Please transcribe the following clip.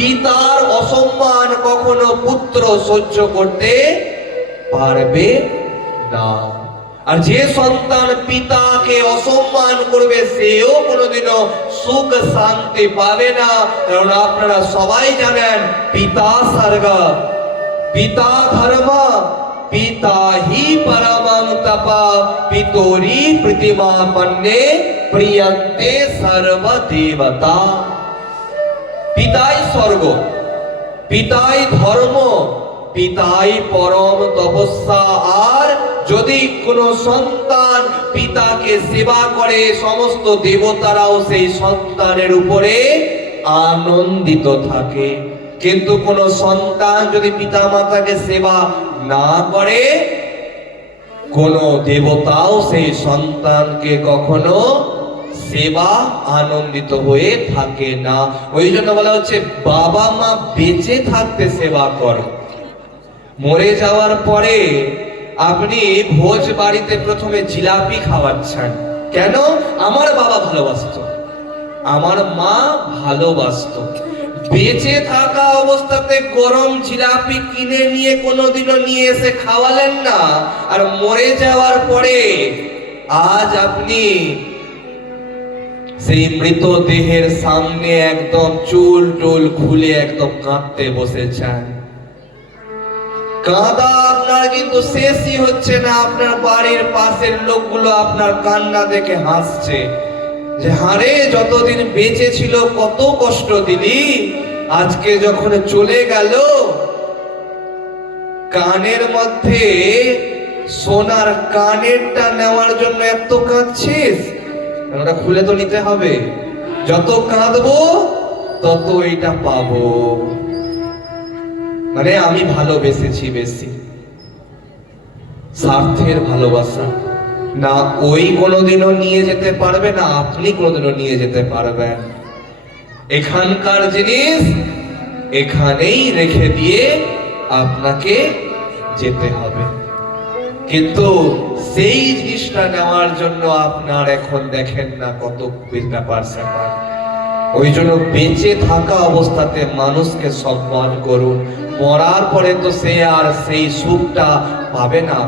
পিতার অসম্মান কখনো পুত্র সহ্য করতে পারবে না। আর যে সন্তান পিতাকে অসম্মান করবে, সেও কোনোদিনও সুখ শান্তি পাবে না। কারণ আপনারা সবাই জানেন, পিতা সার্গা পিতা ধর্ম, পিতা হি পরমং তপা পিতোরি প্রতিমা পন্নে প্রিয়ন্তে সর্ব দেবতা পিতাই স্বর্গ। পিতাই ধর্ম, পিতাই পরম তপস্যা। আর যদি কোনো সন্তান পিতাকে সেবা করে, সমস্ত দেবতারাও সেই সন্তানের উপরে আনন্দিত থাকে। কিন্তু কোন সন্তান যদি পিতা মাতাকে সেবা না করে, কোন দেবতাও সেই সন্তানকে কখনো সেবা আনন্দিত হয়ে থাকে না। ওই জন্য বলা হচ্ছে, বাবা মা বেঁচে থাকতে সেবা করো। মরে যাওয়ার পরে আপনি ভোজ বাড়িতে প্রথমে জিলাপি খাওয়াচ্ছেন। কেন? আমার বাবা ভালোবাসতো। আমার মা ভালোবাসতো। বেঁচে থাকা অবস্থাতে গরম জিলাপি কিনে নিয়ে কোনোদিনও নিয়ে এসে খাওয়ালেন না। আর মরে যাওয়ার পরে আজ আপনি সেই মৃত দেহের সামনে একদম চুল টুল খুলে একদম কাঁদতে বসেছেন। কাঁদা আপনার কিন্তু শেষই হচ্ছে না, আপনার বাড়ির পাশের লোকগুলো আপনার কান্না দেখে হাসছে। যে হারে, যতদিন বেঁচে ছিল কত কষ্ট দিলি, আজকে যখন চলে গেল, কানের মধ্যে সোনার কানেরটা নেওয়ার জন্য এত কাঁদছিস? ওটা খুলে তো নিতে হবে। যত কাঁদবো তত এটা পাবো। মানে আমি ভালোবেসেছি বেশি স্বার্থের ভালোবাসা। না ওই কোনোদিনও নিয়ে যেতে পারবে, না আপনি কোনোদিনও নিয়ে যেতে পারবেন। এখানকার জিনিস এখানেই রেখে দিয়ে আপনাকে যেতে হবে। কিন্তু সেই জিনিসটা নেওয়ার জন্য আপনার এখন দেখেন না কত ব্যাপার স্যাপার। ওই জন্য বেঁচে থাকা অবস্থাতে মানুষকে সম্মান করুন। মরার পরে তো সে আর সেই সুখটা পাবে না।